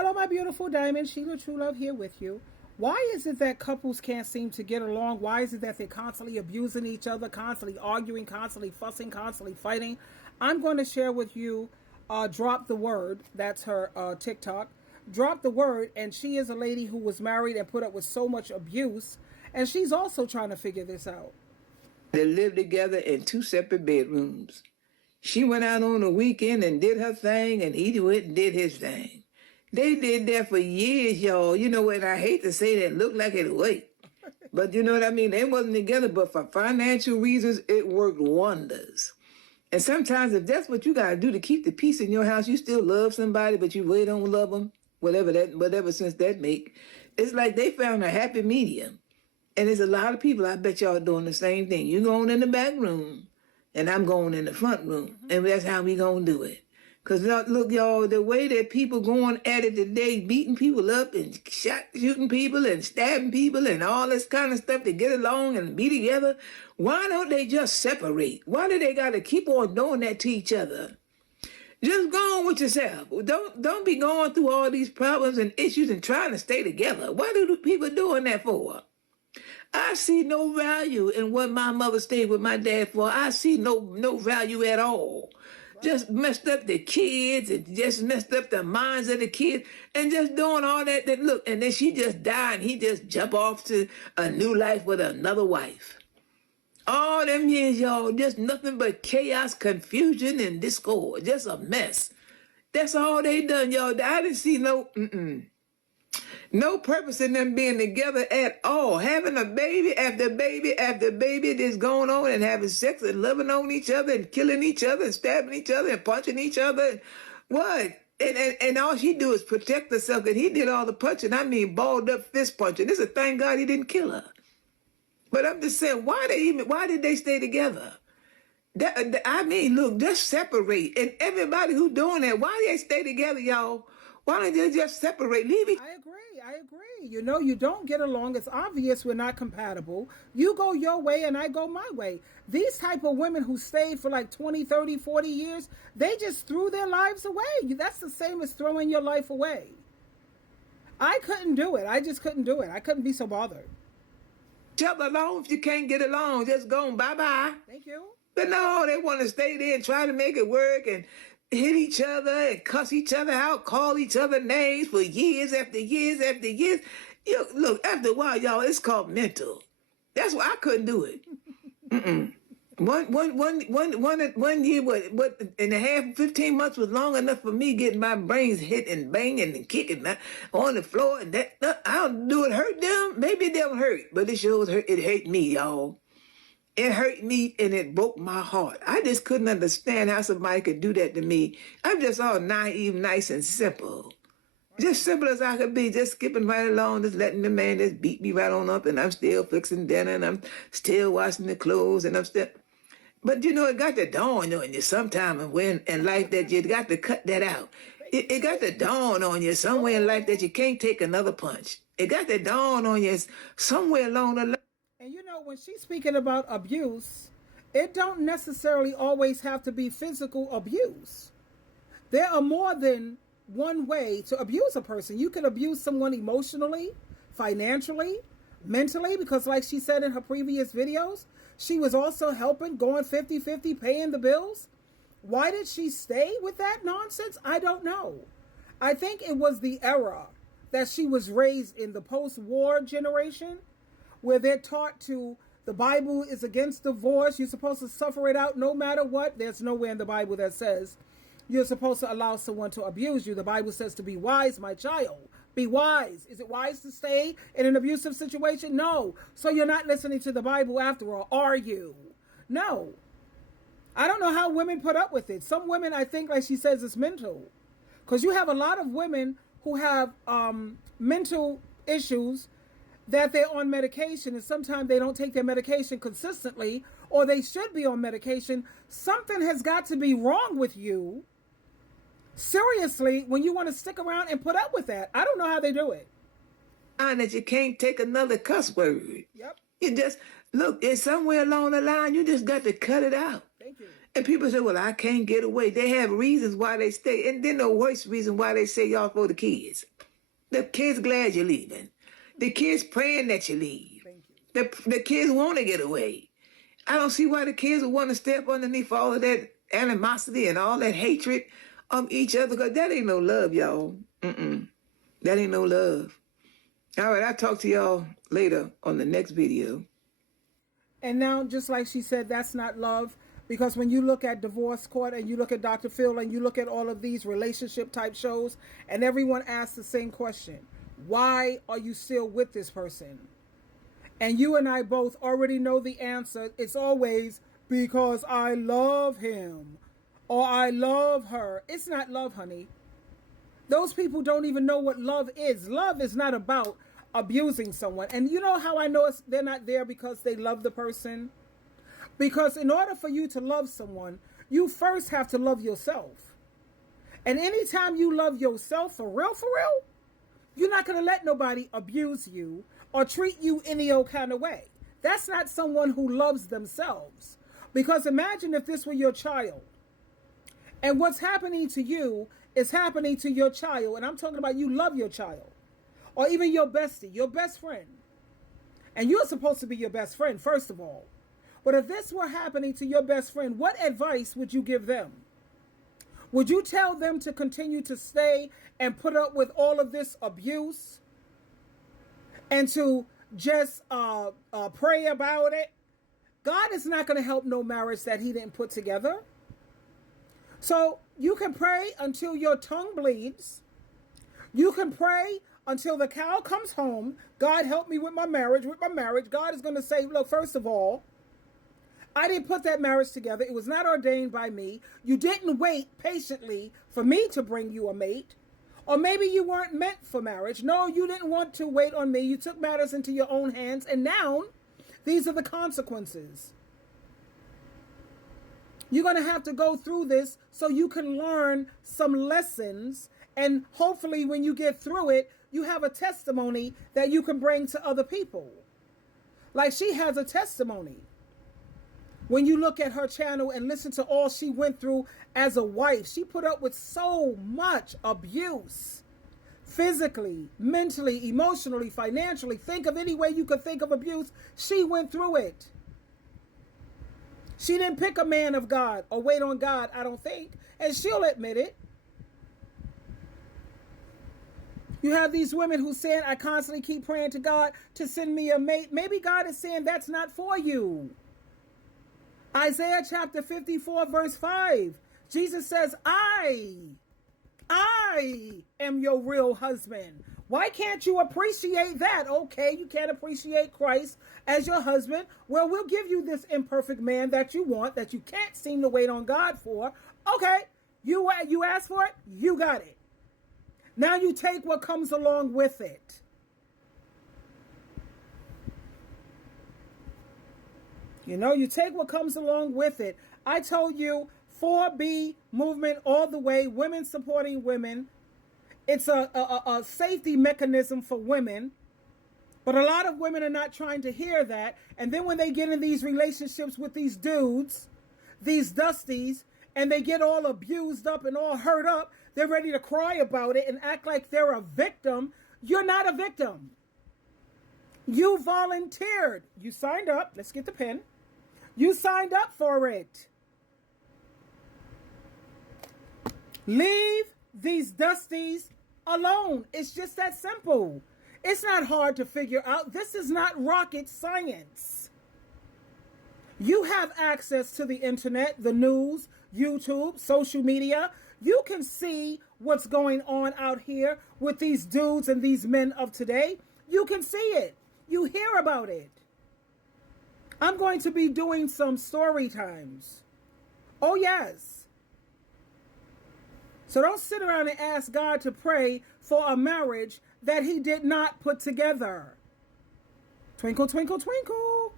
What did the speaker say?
Hello, my beautiful diamond. SheilaTruelove here with you. Why is it that couples can't seem to get along? Why is it that they're constantly abusing each other, constantly arguing, constantly fussing, constantly fighting? I'm going to share with you Drop the Word. That's her TikTok. Drop the Word. And she is a lady who was married and put up with so much abuse. And she's also trying to figure this out. They lived together in two separate bedrooms. She went out on the weekend and did her thing, and he went and did his thing. They did that for years, y'all. You know what? I hate to say that, looked like it worked. But you know what I mean? They wasn't together, but for financial reasons, it worked wonders. And sometimes if that's what you got to do to keep the peace in your house, you still love somebody, but you really don't love them, whatever sense that make. It's like they found a happy medium. And there's a lot of people, I bet y'all doing the same thing. You going in the back room, and I'm going in the front room. And that's how we going to do it. Because, look, y'all, the way that people going at it today, beating people up and shooting people and stabbing people and all this kind of stuff to get along and be together, why don't they just separate? Why do they got to keep on doing that to each other? Just go on with yourself. Don't be going through all these problems and issues and trying to stay together. What are people doing that for? I see no value in what my mother stayed with my dad for. I see no value at all. Just messed up the kids and just messed up the minds of the kids and just doing all that. Look, and then she just died and he just jump off to a new life with another wife. All them years, y'all, just nothing but chaos, confusion, and discord. Just a mess. That's all they done, y'all. I didn't see no purpose in them being together at all. Having a baby after baby after baby just going on and having sex and loving on each other and killing each other and stabbing each other and punching each other. What? And all she do is protect herself, and he did all the punching. I mean, balled up fist punching. This is a thank God he didn't kill her. But I'm just saying, why did they stay together? I mean, look, just separate. And everybody who doing that, why they stay together, y'all? Why don't they just separate? Leave it. I agree. You know, you don't get along. It's obvious we're not compatible. You go your way and I go my way. These type of women who stayed for like 20, 30, 40 years, they just threw their lives away. That's the same as throwing your life away. I couldn't do it. I just couldn't do it. I couldn't be so bothered. Jump along if you can't get along. Just go bye-bye. Thank you. But no, they want to stay there and try to make it work and hit each other and cuss each other out, call each other names for years after years after years. Look, after a while, y'all, it's called mental. That's why I couldn't do it. One year, what, and a half, 15 months was long enough for me getting my brains hit and banging and kicking on the floor. And that, I don't do it hurt them. Maybe it don't hurt, but it sure hurt. It hurt me, y'all. It hurt me and it broke my heart. I just couldn't understand how somebody could do that to me. I'm just all naive, nice, and simple. Just simple as I could be, just skipping right along, just letting the man just beat me right on up, and I'm still fixing dinner, and I'm still washing the clothes, and I'm still... But, you know, it got to dawn on you sometime in life that you got to cut that out. It got to dawn on you somewhere in life that you can't take another punch. It got to dawn on you somewhere along the line. And you know, when she's speaking about abuse, it don't necessarily always have to be physical abuse. There are more than one way to abuse a person. You can abuse someone emotionally, financially, mentally, because like she said in her previous videos, she was also helping, going 50-50, paying the bills. Why did she stay with that nonsense? I don't know. I think it was the era that she was raised in, the post-war generation, where they're taught to, the Bible is against divorce. You're supposed to suffer it out no matter what. There's nowhere in the Bible that says you're supposed to allow someone to abuse you. The Bible says to be wise, my child. Be wise. Is it wise to stay in an abusive situation? No. So you're not listening to the Bible after all, are you? No. I don't know how women put up with it. Some women, I think, like she says, it's mental. Because you have a lot of women who have mental issues that they're on medication, and sometimes they don't take their medication consistently, or they should be on medication. Something has got to be wrong with you, seriously, when you want to stick around and put up with that. I don't know how they do it. That you can't take another cuss word. Yep. You just, look, it's somewhere along the line, you just got to cut it out. Thank you. And people say, well, I can't get away. They have reasons why they stay. And then the worst reason why they say y'all for the kids. The kids glad you're leaving. The kids praying that you leave. The kids want to get away. I don't see why the kids would want to step underneath all of that animosity and all that hatred of each other, because that ain't no love, y'all. That ain't no love. All right, I'll talk to y'all later on the next video. And now, just like she said, that's not love. Because when you look at Divorce Court and you look at Dr. Phil and you look at all of these relationship type shows, and everyone asks the same question: why are you still with this person? And you and I both already know the answer. It's always because I love him or I love her. It's not love, honey. Those people don't even know what love is. Love is not about abusing someone. And you know how I know they're not there because they love the person? Because in order for you to love someone, you first have to love yourself. And anytime you love yourself for real, you're not going to let nobody abuse you or treat you any old kind of way. That's not someone who loves themselves. Because imagine if this were your child, and what's happening to you is happening to your child. And I'm talking about you love your child, or even your bestie, your best friend. And you're supposed to be your best friend, first of all. But if this were happening to your best friend, what advice would you give them? Would you tell them to continue to stay and put up with all of this abuse and to just pray about it? God is not going to help no marriage that he didn't put together. So you can pray until your tongue bleeds. You can pray until the cow comes home. God, help me with my marriage, God is going to say, look, first of all, I didn't put that marriage together. It was not ordained by me. You didn't wait patiently for me to bring you a mate. Or maybe you weren't meant for marriage. No, you didn't want to wait on me. You took matters into your own hands. And now, these are the consequences. You're going to have to go through this so you can learn some lessons. And hopefully when you get through it, you have a testimony that you can bring to other people. Like she has a testimony. When you look at her channel and listen to all she went through as a wife, she put up with so much abuse. Physically, mentally, emotionally, financially. Think of any way you could think of abuse. She went through it. She didn't pick a man of God or wait on God, I don't think. And she'll admit it. You have these women who said, I constantly keep praying to God to send me a mate. Maybe God is saying that's not for you. Isaiah chapter 54 verse 5. Jesus says, I am your real husband. Why can't you appreciate that? Okay, you can't appreciate Christ as your husband. Well, we'll give you this imperfect man that you want, that you can't seem to wait on God for. Okay, you asked for it, you got it. Now you take what comes along with it. You know, you take what comes along with it. I told you, 4B movement all the way, women supporting women. It's a safety mechanism for women. But a lot of women are not trying to hear that. And then when they get in these relationships with these dudes, these dusties, and they get all abused up and all hurt up, they're ready to cry about it and act like they're a victim. You're not a victim. You volunteered. You signed up. Let's get the pen. You signed up for it. Leave these dusties alone. It's just that simple. It's not hard to figure out. This is not rocket science. You have access to the internet, the news, YouTube, social media. You can see what's going on out here with these dudes and these men of today. You can see it. You hear about it. I'm going to be doing some story times. Oh, yes. So don't sit around and ask God to pray for a marriage that he did not put together. Twinkle, twinkle, twinkle.